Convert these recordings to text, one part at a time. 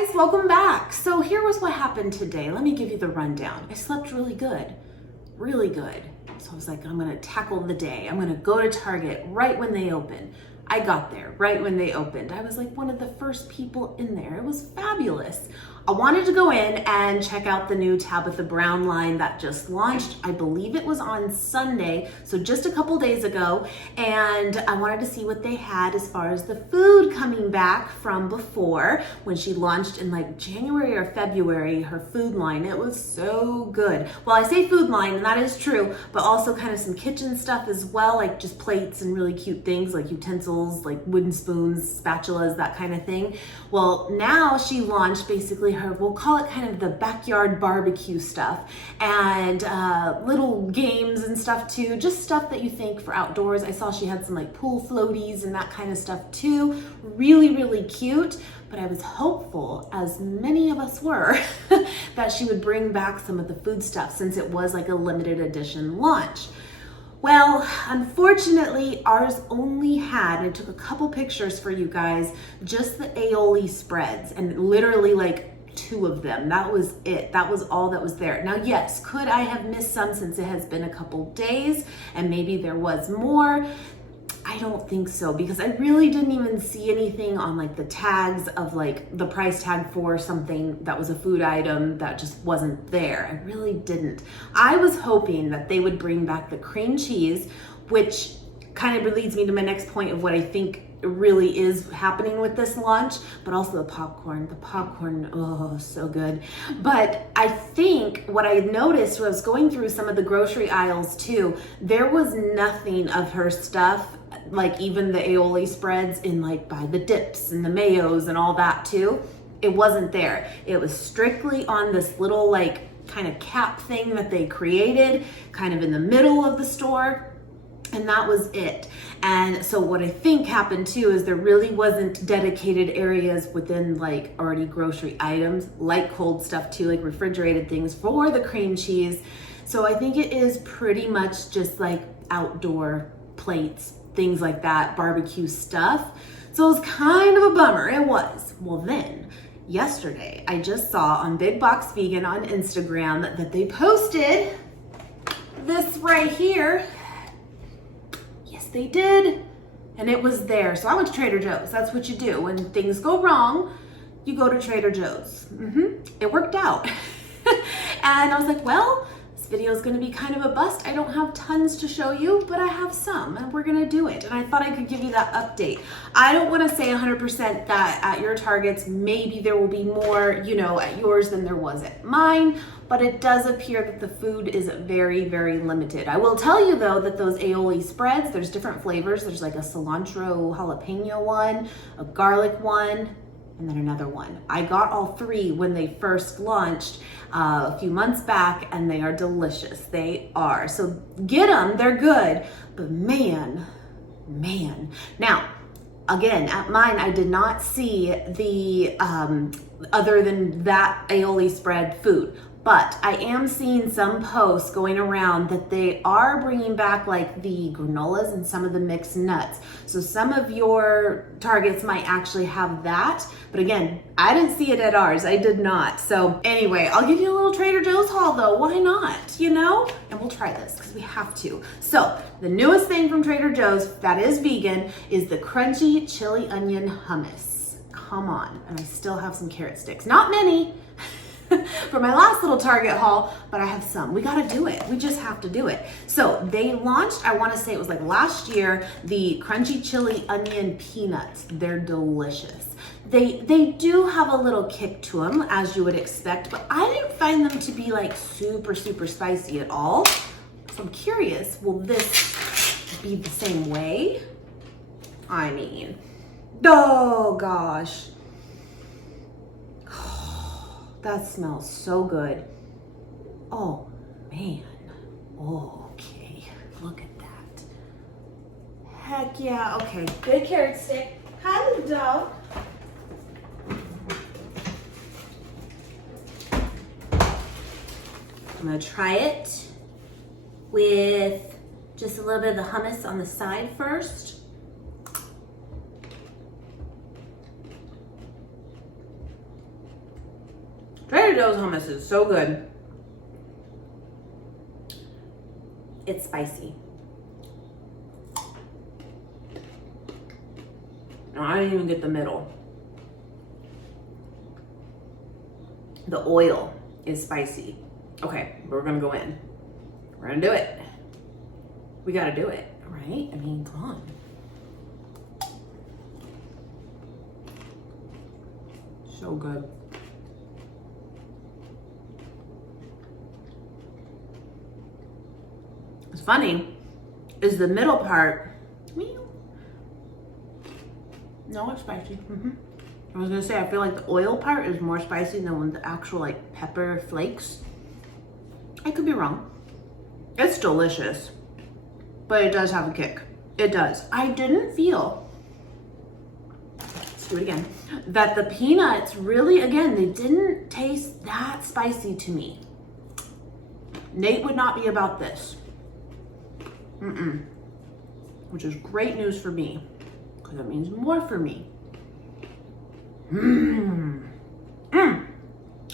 guys, welcome back. So here was what happened today. Let me give you the rundown. I slept really good, really good. So I was like, I'm gonna tackle the day. I'm gonna go to Target right when they open. I got there right when they opened. I was like one of the first people in there. It was fabulous. I wanted to go in and check out the new Tabitha Brown line that just launched. I believe it was on Sunday, so just a couple days ago. And I wanted to see what they had as far as the food coming back from before when she launched in like January or February, her food line. It was so good. Well, I say food line, and that is true, but also kind of some kitchen stuff as well, like just plates and really cute things like utensils, like wooden spoons, spatulas, that kind of thing. Well, now she launched basically her, we'll call it kind of the backyard barbecue stuff, and little games and stuff too, just stuff that you think for outdoors. I saw she had some like pool floaties and that kind of stuff too. Really, really cute. But I was hopeful, as many of us were, that she would bring back some of the food stuff since it was like a limited edition launch. Well, unfortunately, ours only had, and I took a couple pictures for you guys, just the aioli spreads, and literally like 2 of them. That was it. That was all that was there. Now, yes, could I have missed some since it has been a couple days and maybe there was more? I don't think so, because I really didn't even see anything on like the tags of like the price tag for something that was a food item that just wasn't there. I really didn't. I was hoping that they would bring back the cream cheese, which kind of leads me to my next point of what I think really is happening with this launch, but also the popcorn. The popcorn, oh, so good. But I think what I noticed was going through some of the grocery aisles too, there was nothing of her stuff, like even the aioli spreads in like by the dips and the mayos and all that too. It wasn't there. It was strictly on this little like kind of cap thing that they created kind of in the middle of the store. And that was it. And so what I think happened too is there really wasn't dedicated areas within like already grocery items, like cold stuff too, like refrigerated things for the cream cheese. So I think it is pretty much just like outdoor plates, things like that, barbecue stuff. So it was kind of a bummer. It was. Well, then yesterday I just saw on Big Box Vegan on Instagram that they posted this right here. They did, and it was there. So I went to Trader Joe's. That's what you do when things go wrong. You go to Trader Joe's. It worked out. And I was like, well, this video is going to be kind of a bust. I don't have tons to show you, but I have some, and we're going to do it. And I thought I could give you that update. I don't want to say 100% that at your Targets, maybe there will be more, you know, at yours than there was at mine, but it does appear that the food is very, very limited. I will tell you though that those aioli spreads, there's different flavors. There's like a cilantro jalapeno one, a garlic one, and then another one. I got all 3 when they first launched a few months back, and they are delicious. They are. So get them, they're good, but man. Now, again, at mine, I did not see the, other than that aioli spread food. But I am seeing some posts going around that they are bringing back like the granolas and some of the mixed nuts. So some of your Targets might actually have that. But again, I didn't see it at ours. I did not. So anyway, I'll give you a little Trader Joe's haul though. Why not? You know? And we'll try this because we have to. So the newest thing from Trader Joe's that is vegan is the crunchy chili onion hummus. Come on. And I still have some carrot sticks. Not many. For my last little Target haul, but I have some. We gotta do it. We just have to do it. So they launched, I wanna say it was like last year, the crunchy chili onion peanuts. They're delicious. They do have a little kick to them, as you would expect, but I didn't find them to be like super, super spicy at all. So I'm curious, will this be the same way? I mean, oh gosh. That smells so good. Oh, man. Okay, look at that. Heck yeah. Okay, good carrot stick. Hi, little dog. I'm gonna try it with just a little bit of the hummus on the side first. Trader Joe's hummus is so good. It's spicy. No, I didn't even get the middle. The oil is spicy. Okay, we're gonna go in. We're gonna do it. We gotta do it, right? I mean, come on. So good. What's funny is the middle part. No, it's spicy. I was gonna say, I feel like the oil part is more spicy than when the actual like pepper flakes. I could be wrong. It's delicious, but it does have a kick. It does. I didn't feel, let's do it again, that the peanuts really, again, they didn't taste that spicy to me. Nate would not be about this. Which is great news for me, because that means more for me.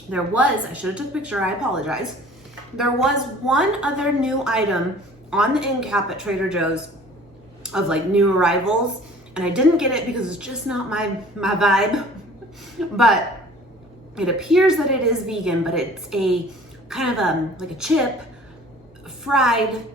There was, I should have took a picture, I apologize. There was one other new item on the end cap at Trader Joe's of like new arrivals, and I didn't get it because it's just not my vibe. But it appears that it is vegan, but it's a kind of like a chip fried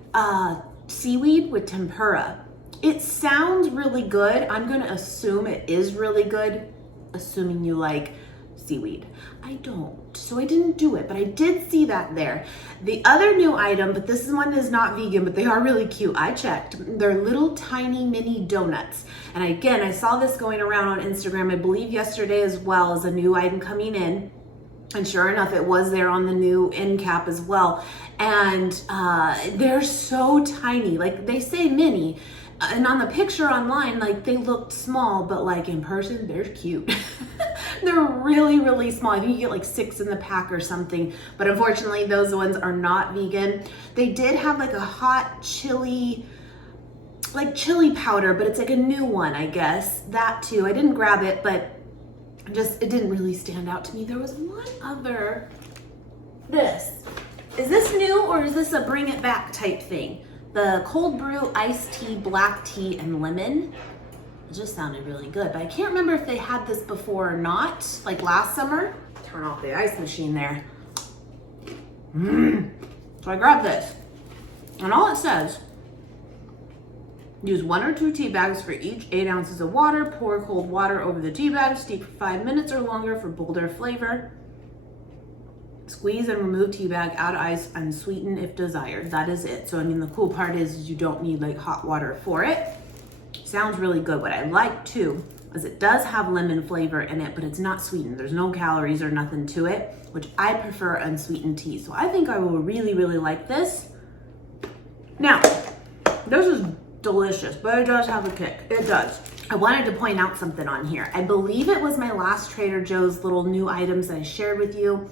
seaweed with tempura. It sounds really good. I'm gonna assume it is really good, assuming you like seaweed. I don't, so I didn't do it, but I did see that there. The other new item, but this one is not vegan, but they are really cute. I checked. They're little tiny mini donuts. And again, I saw this going around on Instagram, I believe yesterday as well, as a new item coming in. And sure enough, it was there on the new end cap as well. And they're so tiny, like they say mini. And on the picture online, like they looked small, but like in person, they're cute. They're really, really small. I think you get like 6 in the pack or something, but unfortunately those ones are not vegan. They did have like a hot chili, like chili powder, but it's like a new one, I guess. That too, I didn't grab it, but just, it didn't really stand out to me. There was one other, this. Is this new or is this a bring it back type thing? The cold brew iced tea, black tea, and lemon. It just sounded really good, but I can't remember if they had this before or not, like last summer. Turn off the ice machine there. So I grabbed this, and all it says, use 1 or 2 tea bags for each 8 ounces of water, pour cold water over the tea bag, steep for 5 minutes or longer for bolder flavor. Squeeze and remove tea bag, add ice, and sweeten if desired. That is it. So, I mean, the cool part is you don't need like hot water for it. Sounds really good. What I like too is it does have lemon flavor in it, but it's not sweetened. There's no calories or nothing to it, which I prefer unsweetened tea. So I think I will really, really like this. Now, this is delicious, but it does have a kick. It does. I wanted to point out something on here. I believe it was my last Trader Joe's little new items that I shared with you.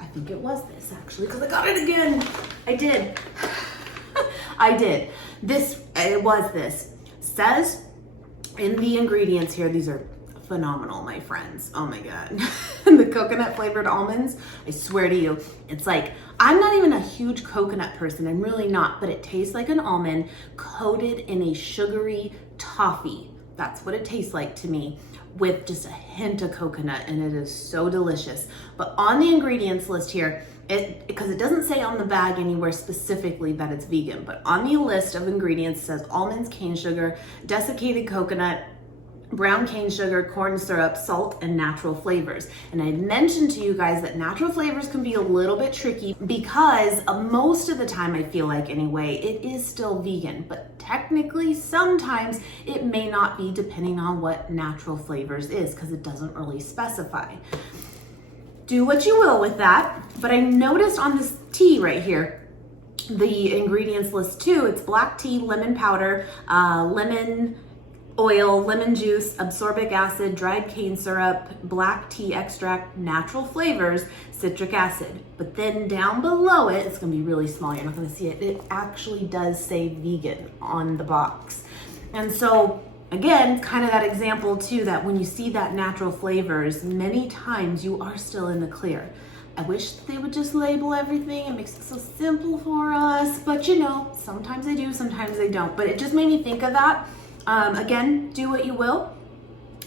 I think it was this actually, because I got it again. I did. I did. It was this. Says in the ingredients here, these are phenomenal, my friends. Oh my God. The coconut flavored almonds, I swear to you, it's like, I'm not even a huge coconut person. I'm really not, but it tastes like an almond coated in a sugary toffee. That's what it tastes like to me, with just a hint of coconut, and it is so delicious. But on the ingredients list here, because it doesn't say on the bag anywhere specifically that it's vegan, but on the list of ingredients it says almonds, cane sugar, desiccated coconut, brown cane sugar, corn syrup, salt, and natural flavors. And I mentioned to you guys that natural flavors can be a little bit tricky because most of the time, I feel like anyway, it is still vegan, but technically sometimes it may not be, depending on what natural flavors is, because it doesn't really specify. Do what you will with that, but I noticed on this tea right here, the ingredients list too, it's black tea, lemon powder, lemon oil, lemon juice, ascorbic acid, dried cane syrup, black tea extract, natural flavors, citric acid. But then down below it, it's gonna be really small, you're not gonna see it, it actually does say vegan on the box. And so again, kind of that example too, that when you see that natural flavors, many times you are still in the clear. I wish they would just label everything. It makes it so simple for us, but you know, sometimes they do, sometimes they don't. But it just made me think of that. Again, do what you will.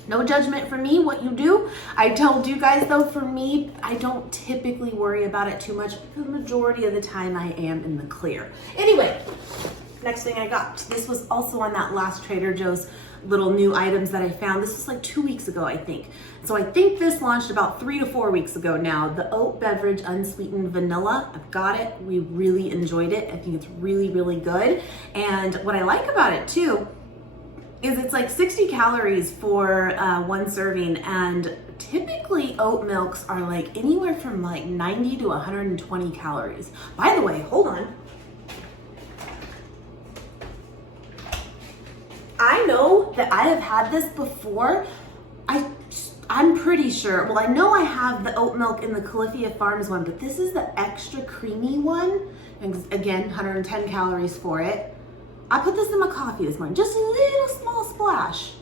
No judgment for me, what you do. I told you guys though, for me, I don't typically worry about it too much because the majority of the time I am in the clear. Anyway, next thing I got. This was also on that last Trader Joe's little new items that I found. This was like 2 weeks ago, I think. So I think this launched about 3 to 4 weeks ago now. The oat beverage unsweetened vanilla. I've got it. We really enjoyed it. I think it's really, really good. And what I like about it too is it's like 60 calories for one serving, and typically oat milks are like anywhere from like 90 to 120 calories. By the way, hold on. I know that I have had this before. I'm pretty sure, well, I know I have the oat milk in the Califia Farms one, but this is the extra creamy one. And again, 110 calories for it. I put this in my coffee this morning, just a little small splash.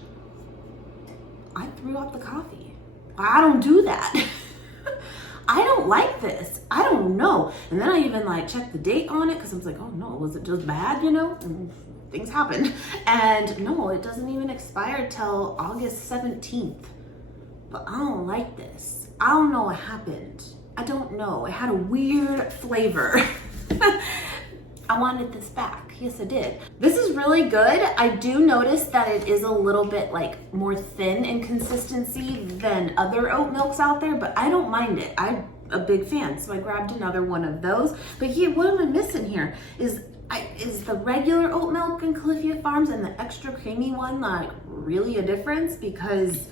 I threw out the coffee. I don't do that. I don't like this. I don't know. And then I even like checked the date on it because I was like, oh no, was it just bad, you know? And things happen. And no, it doesn't even expire till August 17th. But I don't like this. I don't know what happened. I don't know. It had a weird flavor. I wanted this back. Yes, I did. This is really good. I do notice that it is a little bit like more thin in consistency than other oat milks out there, but I don't mind it. I'm a big fan, so I grabbed another one of those. But here, what am I missing here? Is the regular oat milk in Califia Farms and the extra creamy one like really a difference? Because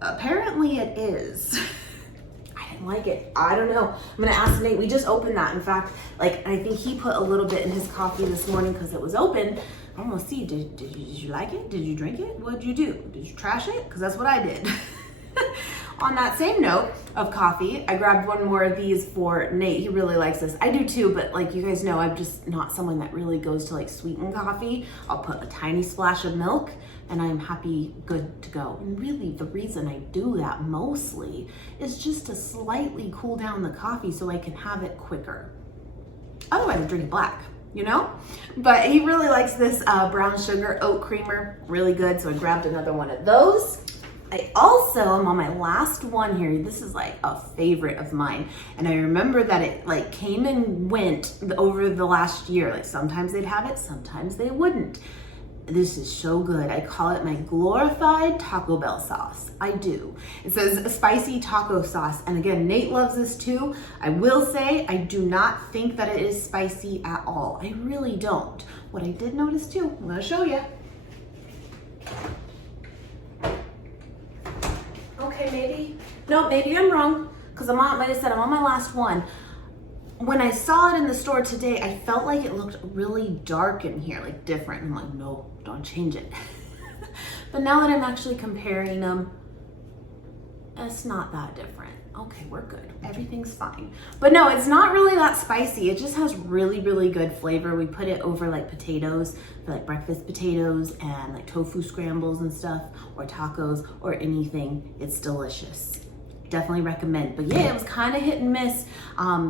apparently it is. I didn't like it. I don't know. I'm gonna ask Nate. We just opened that. In fact, like I think he put a little bit in his coffee this morning because it was open. I want to see. Did you like it? Did you drink it? What did you do? Did you trash it? Because that's what I did. On that same note of coffee, I grabbed one more of these for Nate. He really likes this. I do too, but like you guys know, I'm just not someone that really goes to like sweetened coffee. I'll put a tiny splash of milk and I'm happy, good to go. And really the reason I do that mostly is just to slightly cool down the coffee so I can have it quicker. Otherwise I drink it black, you know? But he really likes this brown sugar oat creamer, really good. So I grabbed another one of those. I also am on my last one here. This is like a favorite of mine. And I remember that it like came and went over the last year. Like sometimes they'd have it, sometimes they wouldn't. This is so good. I call it my glorified Taco Bell sauce. I do. It says spicy taco sauce. And again, Nate loves this too. I will say, I do not think that it is spicy at all. I really don't. What I did notice too, I'm gonna show you. Okay, maybe. No, maybe I'm wrong. Because I'm on, like I said, I'm on my last one. When I saw it in the store today, I felt like it looked really dark in here, like different. I'm like, no, don't change it. But now that I'm actually comparing them, it's not that different. Okay, we're good. Everything's fine. But no, it's not really that spicy. It just has really, really good flavor. We put it over like potatoes, for like breakfast potatoes and like tofu scrambles and stuff, or tacos or anything. It's delicious. Definitely recommend. But yeah, it was kind of hit and miss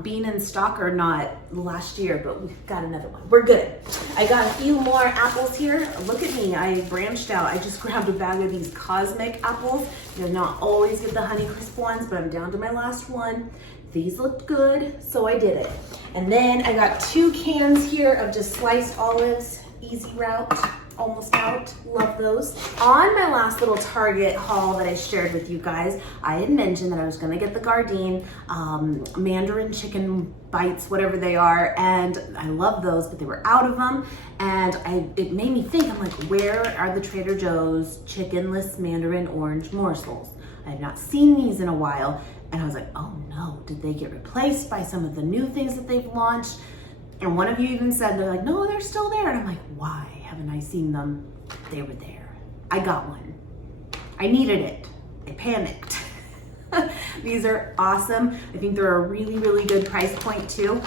being in stock or not last year, but we've got another one. We're good. I got a few more apples here. Look at me, I branched out. I just grabbed a bag of these cosmic apples. You not always get the Honeycrisp ones, but I'm down to my last one. These looked good, so I did it. And then I got 2 cans here of just sliced olives, easy route. Almost out, love those. On my last little Target haul that I shared with you guys, I had mentioned that I was gonna get the Gardein Mandarin chicken bites, whatever they are, and I love those, but they were out of them, and it made me think, I'm like, where are the Trader Joe's chickenless Mandarin orange morsels? I have not seen these in a while, and I was like, oh no, did they get replaced by some of the new things that they've launched? And one of you even said, they're like, no, they're still there. And I'm like, why haven't I seen them? They were there. I got one. I needed it. I panicked. These are awesome. I think they're a really, really good price point too.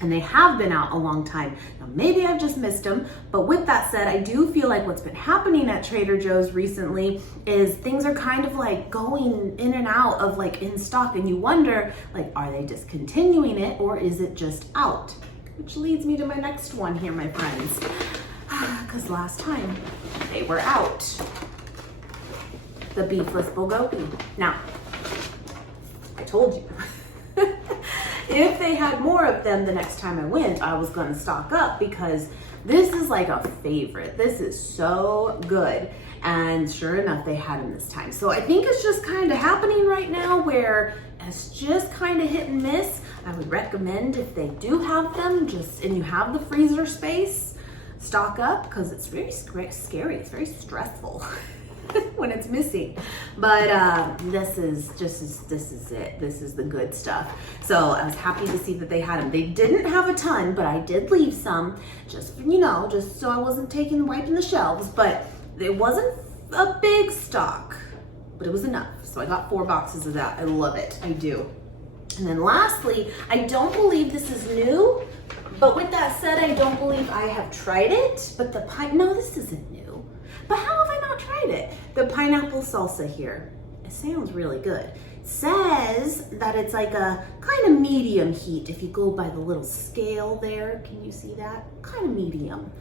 And they have been out a long time. Now, maybe I've just missed them, but with that said, I do feel like what's been happening at Trader Joe's recently is things are kind of like going in and out of like in stock, and you wonder, like, are they discontinuing it or is it just out? Which leads me to my next one here, my friends. Because last time they were out. The beefless bulgogi. Now, I told you. If they had more of them the next time I went, I was gonna stock up because this is like a favorite. This is so good. And sure enough, they had them this time. So I think it's just kind of happening right now where it's just kind of hit and miss. I would recommend if they do have them, and you have the freezer space, stock up because it's very scary. It's very stressful. When it's missing, but this is it. This is the good stuff. So I was happy to see that they had them. They didn't have a ton, but I did leave some, just so I wasn't wiping the shelves. But it wasn't a big stock, but it was enough. So I got 4 boxes of that. I love it. I do. And then lastly, I don't believe this is new, but with that said, I don't believe I have tried it. But no, this isn't new. But how have I not tried it? The pineapple salsa here. It sounds really good. It says that it's like a kind of medium heat if you go by the little scale there. Can you see that? Kind of medium.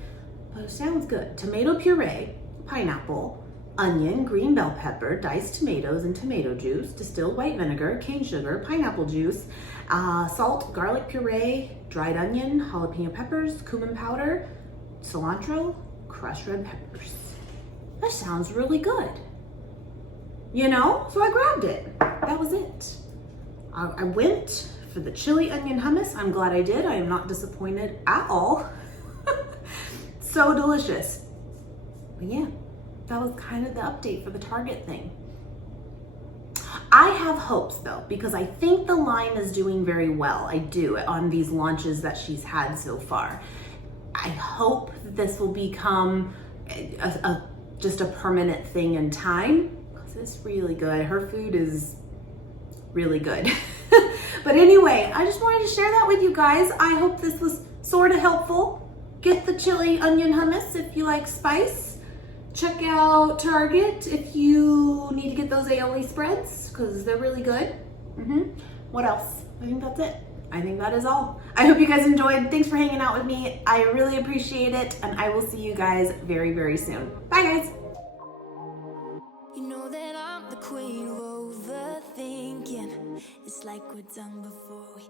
But it sounds good. Tomato puree, pineapple, onion, green bell pepper, diced tomatoes and tomato juice, distilled white vinegar, cane sugar, pineapple juice, salt, garlic puree, dried onion, jalapeno peppers, cumin powder, cilantro, crushed red peppers. That sounds really good. So I grabbed it. That was it. I went for the chili onion hummus. I'm glad I did. I am not disappointed at all. So delicious. But yeah, that was kind of the update for the Target thing. I have hopes though, because I think the line is doing very well. I do, on these launches that she's had so far. I hope that this will become just a permanent thing in time, because it's really good. Her food is really good. But anyway, I just wanted to share that with you guys. I hope this was sort of helpful. Get the chili onion hummus if you like spice. Check out Target if you need to get those aioli spreads, because they're really good. What else? I think that's it. I think that is all. I hope you guys enjoyed. Thanks for hanging out with me. I really appreciate it, and I will see you guys very, very soon. Bye, guys. You know that I'm the queen of overthinking. It's like we're done before we